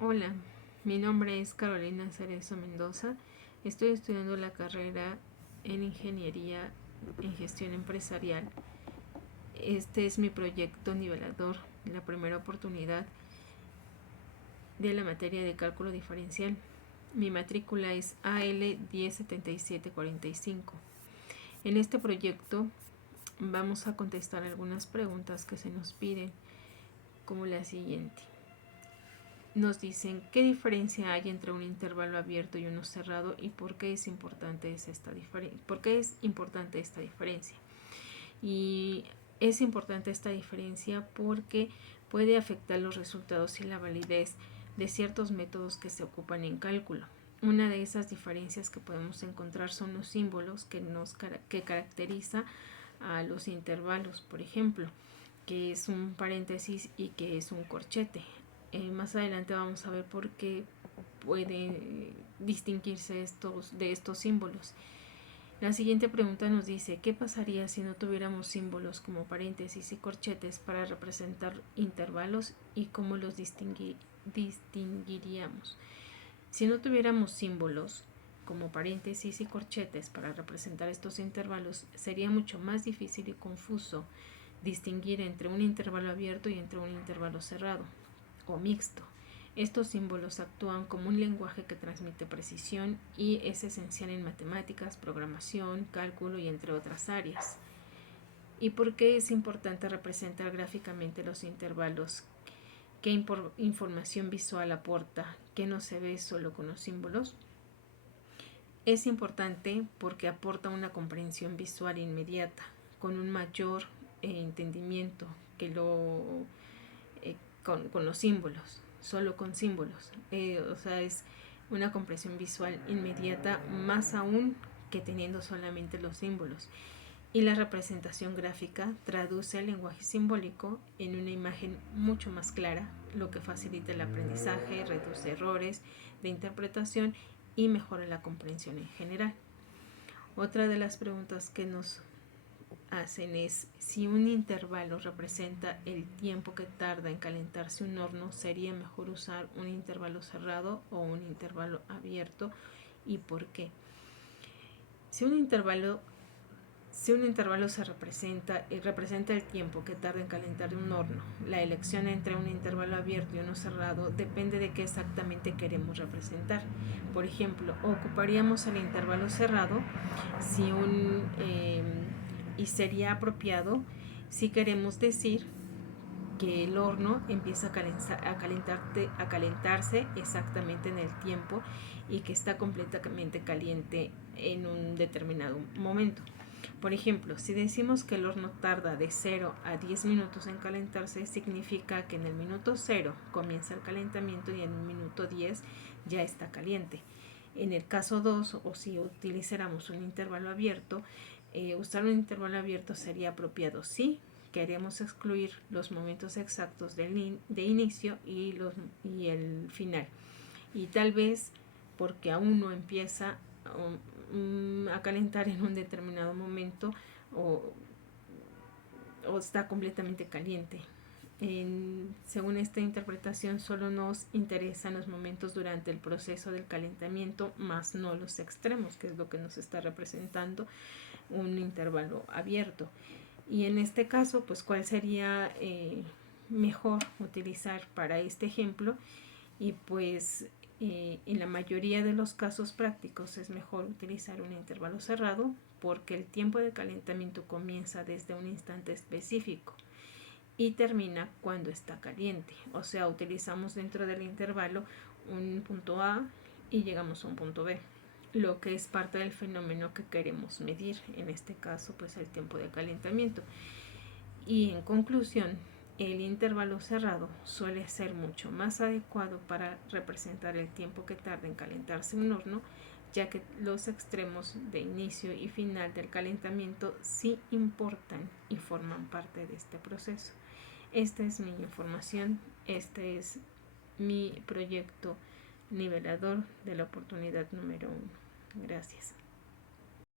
Hola, mi nombre es Carolina Cerezo Mendoza. Estoy estudiando la carrera en Ingeniería en Gestión Empresarial. Este es mi proyecto nivelador, la primera oportunidad de la materia de cálculo diferencial. Mi matrícula es AL 107745. En este proyecto vamos a contestar algunas preguntas que se nos piden, como la siguiente. Nos dicen qué diferencia hay entre un intervalo abierto y uno cerrado y por qué es importante esta diferencia. Y es importante esta diferencia porque puede afectar los resultados y la validez de ciertos métodos que se ocupan en cálculo. Una de esas diferencias que podemos encontrar son los símbolos que caracteriza a los intervalos, por ejemplo, que es un paréntesis y que es un corchete. Más adelante vamos a ver por qué pueden distinguirse de estos símbolos. La siguiente pregunta nos dice, ¿qué pasaría si no tuviéramos símbolos como paréntesis y corchetes para representar intervalos y cómo los distinguiríamos? Si no tuviéramos símbolos como paréntesis y corchetes para representar estos intervalos, sería mucho más difícil y confuso distinguir entre un intervalo abierto y entre un intervalo cerrado o mixto. Estos símbolos actúan como un lenguaje que transmite precisión y es esencial en matemáticas, programación, cálculo y entre otras áreas. ¿Y por qué es importante representar gráficamente los intervalos? ¿Qué información visual aporta que no se ve solo con los símbolos? Es importante porque aporta una comprensión visual inmediata, con un mayor entendimiento que con los símbolos, solo con símbolos. O sea, es una comprensión visual inmediata, más aún que teniendo solamente los símbolos. Y la representación gráfica traduce el lenguaje simbólico en una imagen mucho más clara, lo que facilita el aprendizaje, reduce errores de interpretación y mejora la comprensión en general. Otra de las preguntas que nos hacen es, si un intervalo representa el tiempo que tarda en calentarse un horno, ¿sería mejor usar un intervalo cerrado o un intervalo abierto y por qué? Si un intervalo se representa el tiempo que tarda en calentar un horno, la elección entre un intervalo abierto y uno cerrado depende de qué exactamente queremos representar. Por ejemplo, ocuparíamos el intervalo cerrado y sería apropiado si queremos decir que el horno empieza a calentarse exactamente en el tiempo y que está completamente caliente en un determinado momento. Por ejemplo, si decimos que el horno tarda de 0 a 10 minutos en calentarse, significa que en el minuto 0 comienza el calentamiento y en el minuto 10 ya está caliente. En el caso 2, o si utilizáramos un intervalo abierto, usar un intervalo abierto sería apropiado si queremos excluir los momentos exactos de inicio y el final. Y tal vez porque aún no empieza a calentar en un determinado momento o está completamente caliente. Según esta interpretación, solo nos interesan los momentos durante el proceso del calentamiento, más no los extremos, que es lo que nos está representando un intervalo abierto. Y en este caso, pues, ¿cuál sería mejor utilizar para este ejemplo? Y pues en la mayoría de los casos prácticos es mejor utilizar un intervalo cerrado porque el tiempo de calentamiento comienza desde un instante específico y termina cuando está caliente. O sea, utilizamos dentro del intervalo un punto A y llegamos a un punto B, lo que es parte del fenómeno que queremos medir, en este caso pues el tiempo de calentamiento. Y en conclusión, el intervalo cerrado suele ser mucho más adecuado para representar el tiempo que tarda en calentarse un horno, ya que los extremos de inicio y final del calentamiento sí importan y forman parte de este proceso. Esta es mi información, este es mi proyecto nivelador de la oportunidad número 1. Gracias.